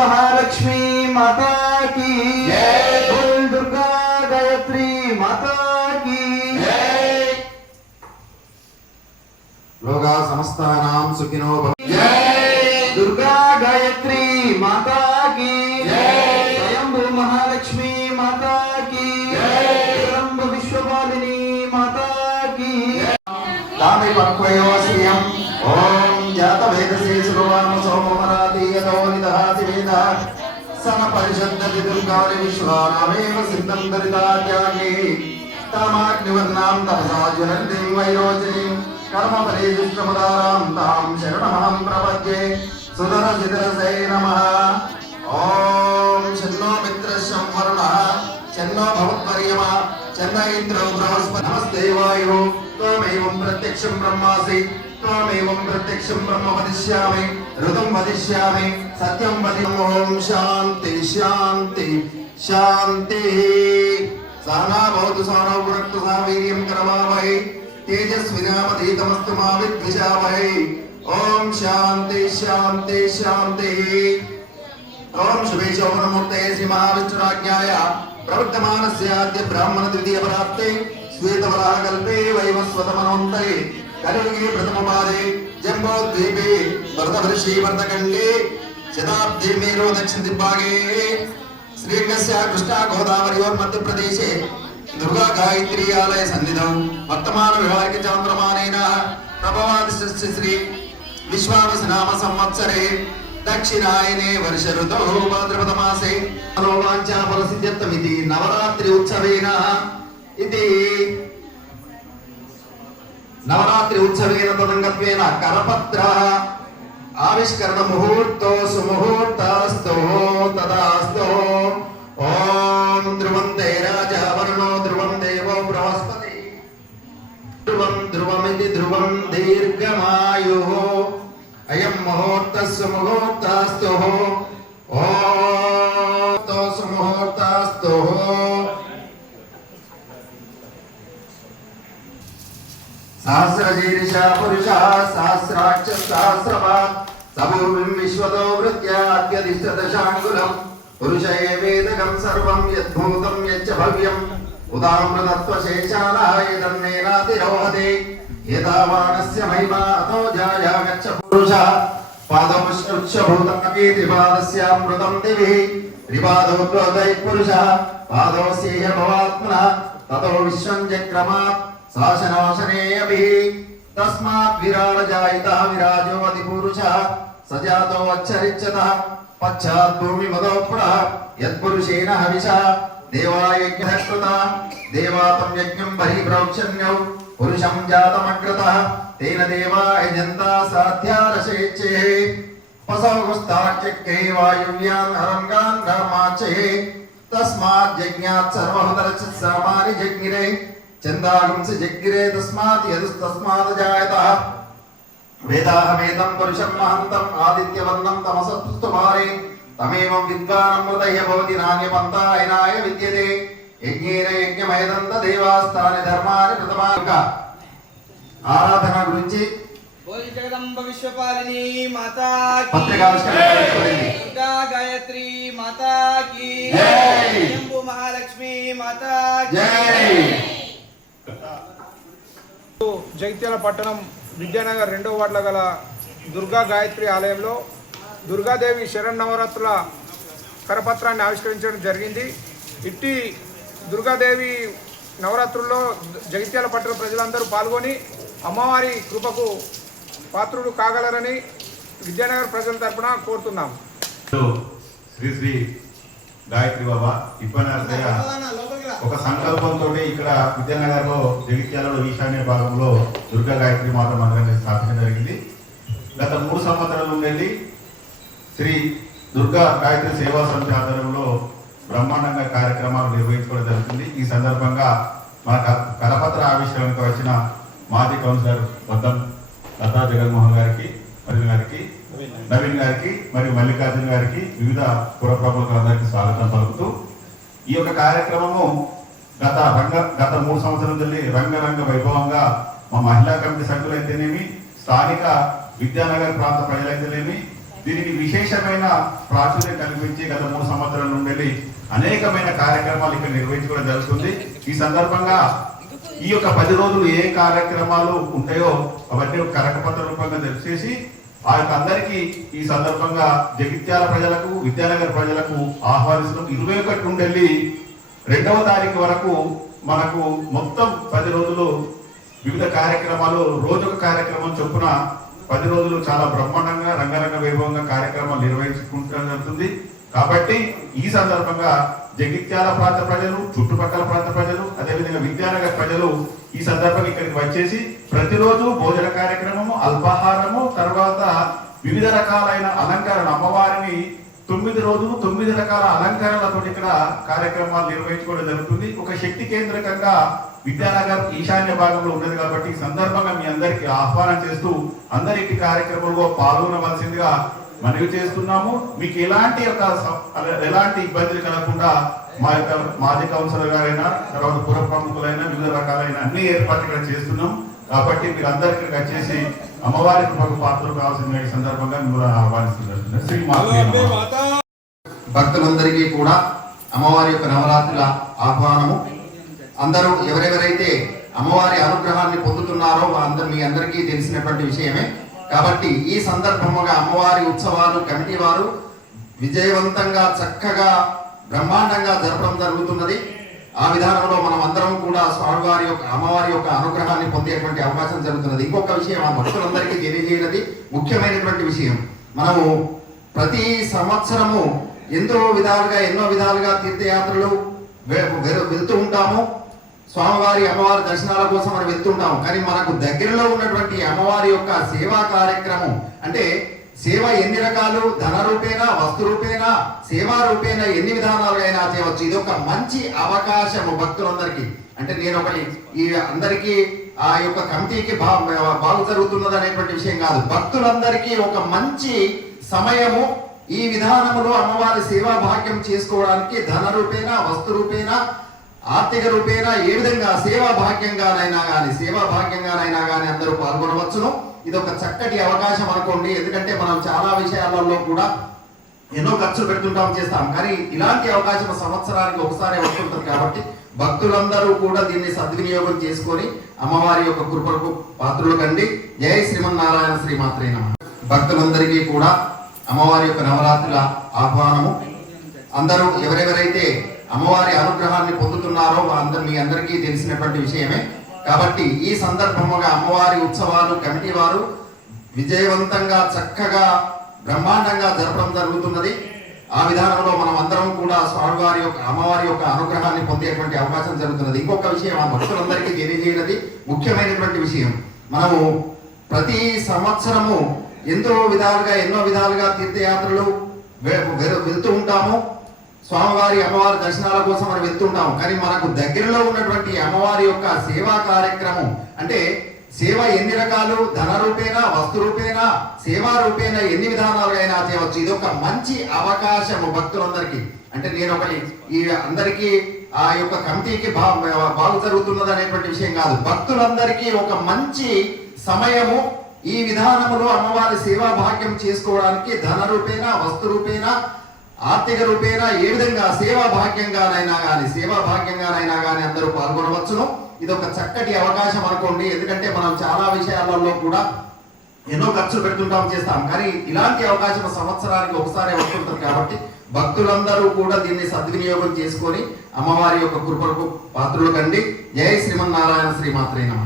महालक्ष्मी माता की जय। बोल दुर्गा गायत्री माता की जय। लोका समस्तानां सुखिनो भवन्तु। जय दुर्गा गायत्री माता की जय। स्वयंभू महालक्ष्मी माता की जय। स्वयंभू विश्वपालिनी माता की जय। तामे पक्वयो श्रियं ओम जातवेदसे सुरवाम सोममराति यतो निदहाति वेदः सन परिषद्दति दुर्गारि विश्वानामेव सिद्धं दरितात्यागे तामाग्निवर्णां तपसा ज्वलन्तीं वैरोचनीं कर्मफले दुष्टमुदारां तां शरणमहं प्रपद्ये सुधरसिधरसे नमः। ॐ शन्नो मित्रशं वरुणः शन्नो भवत्वर्यमा शन्न इन्द्रो बृहस्पतिः। नमस्ते वायुः त्वमेवं प्रत्यक्षं ब्रह्मासि त्वमेवं प्रत्यक्षं ब्रह्म वदिष्यामि ऋतं वदिष्यामि सत्यं वदिष्यामि। ओम शांति शांति शांति। सहना भवतु सहनौ भुनक्तु सह वीर्यं करवावहै तेजस्विनावधीतमस्तु मा विद्विषावहै। ओम शांति शांति शांति। ओम शुभे शोभनमूर्तये श्री महाविष्णुराज्ञाय प्रवर्तमानस्याद्य ब्राह्मण द्वितीय प्राप्ते श्वेतवराहकल्पे वैवस्वतमनोन्तरे कलियुगे प्रथमपादे जम्बोद्वीपे भरतवर्षे भरतखण्डे शताब्दी मेरो दक्षिणदिग्भागे श्रीरङ्गस्य कृष्णा गोदावर्योर् मध्यप्रदेशे दुर्गा गायत्री आलय सन्निधौ वर्तमान व्यवहारिक चान्द्रमानेन प्रभवादिश्च श्री विश्वावस नाम संवत्सरे दक्षिणायने वर्ष ऋतौ भाद्रपद मासे मनोवाञ्छा फलसिद्ध्यर्थमिति नवरात्रि उत्सवेन इति नवरात्रि उत्सवेन तदंगत्वेन करपत्र आविष्करण मुहूर्तो सुमुहूर्तस्तु तदास्तु। ओम ध्रुवं ते राजा वरुणो ध्रुवं देवो बृहस्पति ध्रुवं ध्रुवमिति ध्रुवं दीर्घमायुः अयं मुहूर्तः सुमुहूर्तस्तु। ओम तो सुमुहूर्तस्तु। सहस्रशीर्षा पुरुषः सहस्राक्ष सहस्रपात् समूर्मिं विश्वतो वृत्याद्यतिष्ठदशाङ्गुलम् पुरुष एवेदकं सर्वं यद्भूतं यच्च भव्यम् उदामृतत्वशेषानः यदन्नेनातिरोहते एतावानस्य महिमा अतो जाया गच्छ पुरुषः पादमुष्टभूतानि त्रिपादस्यामृतं दिवि त्रिपादोद्वोदयः पुरुषः पादोऽस्येह भवात्मनः ततो विश्वं चक्रमात् शासनाशने अभि तस्मात् विराट जायितः विराजो अधिपुरुषः सजातो अच्छरिच्यतः पश्चात् भूमि मदोपुरः यत्पुरुषेण हविषः देवायज्ञः कृतः देवातं यज्ञं बहिर्प्रोक्षण्यौ पुरुषं जातमग्रतः तेन देवा यजन्ता साध्यारसेच्छेः पसौगुस्ताच्चक्रे वायुव्यान् अरङ्गान् गामाच्चेः तस्मात् यज्ञात् सर्वहुतरचित्सामानि जज्ञिरे चंदागुंस जग्गिरे तस्मात् यदुस्तस्मात् जायतः वेदाहमेतं पुरुषं महन्तं आदित्यवर्णं तमसस्तुभारे तमेवं विद्वानमृतय भवति नान्यपन्थायनाय विद्यते यज्ञेन यज्ञमयदन्त देवास्तानि धर्मानि प्रथमाः। आराधना गुరించి बोल जगदम्ब विश्वपालिनी माता की दुर्गा गायत्री माता की जय। शंभू महालक्ष्मी माता की जय। జగిత్యాల పట్టణం విద్యానగర్ 2వ వార్డుల గల దుర్గా గాయత్రి ఆలయంలో దుర్గాదేవి శరన్నవరాత్రుల కరపత్రాన్ని ఆవిష్కరించడం జరిగింది. ఇట్టి దుర్గాదేవి నవరాత్రుల్లో జగిత్యాల పట్టణ ప్రజలందరూ పాల్గొని అమ్మవారి కృపకు పాత్రులు కాగలరని విద్యానగర్ ప్రజల తరపున కోరుతున్నాం. శ్రీ శ్రీ గాయత్రి బాబా ఇబ్బంది ఒక సంకల్పంతో ఇక్కడ విద్యానగర్లో జగిత్యాలలో ఈశాన్య భాగంలో దుర్గా గాయత్రి మాత మందిరాన్ని స్థాపించడం జరిగింది. గత 3 సంవత్సరాల నుండి శ్రీ దుర్గా గాయత్రి సేవా సమితి ఆధ్వర్యంలో బ్రహ్మాండంగా కార్యక్రమాలు నిర్వహించుకోవడం జరుగుతుంది. ఈ సందర్భంగా మన కరపత్ర ఆవిష్కరణకు వచ్చిన మాజీ కౌన్సిలర్ బద్దం లతా జగన్మోహన్ గారికి నవీన్ గారికి మరియు మల్లికార్జున గారికి వివిధ పుర ప్రముఖులందరికీ స్వాగతం పలుకుతూ ఈ యొక్క కార్యక్రమము గత 3 సంవత్సరాల నుండి రంగరంగ వైభవంగా మా మహిళా కమిటీ సభ్యులైతేనేమి స్థానిక విద్యానగర్ ప్రాంత ప్రజలైతేనేమి దీనికి విశేషమైన ప్రాచుర్యం కల్పించి గత 3 సంవత్సరాల నుండి అనేకమైన కార్యక్రమాలు ఇక్కడ నిర్వహించుకోవడం జరుగుతుంది. ఈ సందర్భంగా ఈ యొక్క 10 రోజులు ఏ కార్యక్రమాలు ఉంటాయో అవన్నీ ఒక కరకపత్ర రూపంగా తెలిసేసి ఆ యొక్క అందరికీ ఈ సందర్భంగా జగిత్యాల ప్రజలకు, విద్యానగర్ ప్రజలకు ఆహ్వానిస్తున్నాం. 21 నుండి 2వ తారీఖు వరకు మనకు మొత్తం 10 రోజులు వివిధ కార్యక్రమాలు, రోజొక కార్యక్రమం చొప్పున 10 రోజులు చాలా బ్రహ్మాండంగా రంగరంగ వైభవంగా కార్యక్రమాలు నిర్వహించుకుంటూ జరుగుతుంది. కాబట్టి ఈ సందర్భంగా జగిత్యాల ప్రాంత ప్రజలు, చుట్టుపక్కల ప్రాంత ప్రజలు, అదేవిధంగా విద్యానగర్ ప్రజలు ఈ సందర్భంగా ఇక్కడికి వచ్చేసి ప్రతిరోజు భోజన కార్యక్రమము, అల్పాహారము, తర్వాత వివిధ రకాలైన అలంకరణ, అమ్మవారిని 9 రోజులు 9 రకాల అలంకరణలతో ఇక్కడ కార్యక్రమాలు నిర్వహించుకోవడం జరుగుతుంది. ఒక శక్తి కేంద్రకంగా విద్యానగర్ ఈశాన్య భాగంలో ఉన్నది కాబట్టి ఈ సందర్భంగా మీ అందరికీ ఆహ్వానం చేస్తూ అందరికి కార్యక్రమంలో పాల్గొనవలసిందిగా మనవి చేస్తున్నాము. మీకు ఎలాంటి ఇబ్బందులు కలగకుండా మా యొక్క మాజీ కౌన్సిలర్ గారైనా, తర్వాత పుర ప్రముఖులైన వివిధ రకాలైన అన్ని ఏర్పాట్లు ఇక్కడ చేస్తున్నాం. కాబట్టి మీరు అందరికీ వచ్చేసి అమ్మవారి కృపకు పాత్రలు కావాల్సిన ఈ సందర్భంగా మిమ్మల్ని ఆహ్వానిస్తున్నారు. శ్రీ మాతా. భక్తులందరికీ కూడా అమ్మవారి యొక్క నవరాత్రుల ఆహ్వానము. అందరూ ఎవరెవరైతే అమ్మవారి అనుగ్రహాన్ని పొందుతున్నారో మీ అందరికీ తెలిసినటువంటి విషయమే. కాబట్టి ఈ సందర్భముగా అమ్మవారి ఉత్సవాలు కమిటీ వారు విజయవంతంగా చక్కగా బ్రహ్మాండంగా జరపడం జరుగుతున్నది. ఆ విధానంలో మనం అందరం కూడా స్వామివారి యొక్క అమ్మవారి యొక్క అనుగ్రహాన్ని పొందేటువంటి అవకాశం జరుగుతున్నది. ఇంకొక విషయం ఆ భక్తులందరికీ తెలియజేయనది ముఖ్యమైనటువంటి విషయం. మనము ప్రతి సంవత్సరము ఎన్నో విధాలుగా తీర్థయాత్రలు వెళ్తూ ఉంటాము. స్వామివారి అమ్మవారి దర్శనాల కోసం మనం వెళ్తుంటాము. కానీ మనకు దగ్గరలో ఉన్నటువంటి అమ్మవారి యొక్క సేవా కార్యక్రమం, అంటే సేవ ఎన్ని రకాలు, ధన రూపేణ, వస్తు రూపేణ, సేవా రూపేణ ఎన్ని విధానాలుగా చేయవచ్చు. ఇది ఒక మంచి అవకాశము భక్తులందరికీ. అంటే నేను ఒకటి ఈ అందరికీ ఆ యొక్క కమిటీకి బాగు జరుగుతున్నది అనేటువంటి విషయం కాదు, భక్తులందరికీ ఒక మంచి సమయము. ఈ విధానములో అమ్మవారి సేవా భాగ్యం చేసుకోవడానికి ధన రూపేణ, వస్తు రూపేణ, ఆర్థిక రూపేణ ఏ విధంగా సేవా భాగ్యంగానైనా కానీ అందరూ పాల్గొనవచ్చును. ఇది ఒక చక్కటి అవకాశం అనుకోండి. ఎందుకంటే మనం చాలా విషయాలలో కూడా ఎన్నో ఖర్చులు పెడుతుంటాం, చేస్తాం. కానీ ఇలాంటి అవకాశం సంవత్సరానికి ఒకసారి వస్తుంటుంది. కాబట్టి భక్తులందరూ కూడా దీన్ని సద్వినియోగం చేసుకొని అమ్మవారి యొక్క కృపకు పాత్రలు కండి. జై శ్రీమన్నారాయణ. శ్రీమాత్రే నమః. భక్తులందరికీ కూడా అమ్మవారి యొక్క నవరాత్రుల ఆహ్వానము. అందరూ ఎవరెవరైతే అమ్మవారి అనుగ్రహాన్ని పొందుతున్నారో మీ అందరికీ తెలిసినటువంటి విషయమే. కాబట్టి ఈ సందర్భముగా అమ్మవారి ఉత్సవాలు కమిటీ వారు విజయవంతంగా చక్కగా బ్రహ్మాండంగా జరపడం జరుగుతున్నది. ఆ విధానంలో మనం అందరం కూడా స్వామివారి యొక్క అమ్మవారి యొక్క అనుగ్రహాన్ని పొందేటువంటి అవకాశం జరుగుతున్నది. ఇంకొక విషయం ఆ భక్తులందరికీ తెలియజేయనది ముఖ్యమైనటువంటి విషయం. మనము ప్రతి సంవత్సరము ఎన్నో విధాలుగా తీర్థయాత్రలు వెళ్తూ ఉంటాము. స్వామివారి అమ్మవారి దర్శనాల కోసం మనం వెళ్తుంటాము. కానీ మనకు దగ్గరలో ఉన్నటువంటి అమ్మవారి యొక్క సేవా కార్యక్రమం, అంటే సేవ ఎన్ని రకాలు, ధన రూపేణ, వస్తు రూపేణ, సేవా రూపేణ ఎన్ని విధానాలుగా చేయవచ్చు. ఇది ఒక మంచి అవకాశము భక్తులందరికీ. అంటే నేను ఒకటి ఈ అందరికీ ఆ యొక్క కమిటీకి బాగు జరుగుతున్నది అనేటువంటి విషయం కాదు, భక్తులందరికీ ఒక మంచి సమయము. ఈ విధానములో అమ్మవారి సేవా భాగ్యం చేసుకోవడానికి ధన రూపేణ, వస్తు రూపేణ, ఆర్థిక రూపేణ ఏ విధంగా సేవా భాగ్యంగానైనా కానీ అందరూ పాల్గొనవచ్చును. ఇది ఒక చక్కటి అవకాశం అనుకోండి. ఎందుకంటే మనం చాలా విషయాలలో కూడా ఎన్నో ఖర్చులు పెడుతుంటాం, చేస్తాం. కానీ ఇలాంటి అవకాశం సంవత్సరానికి ఒకసారి వస్తుంటుంది. కాబట్టి భక్తులందరూ కూడా దీన్ని సద్వినియోగం చేసుకొని అమ్మవారి యొక్క కృపకు పాత్రలు కండి. జై శ్రీమన్నారాయణ. శ్రీమాత్రే నమః.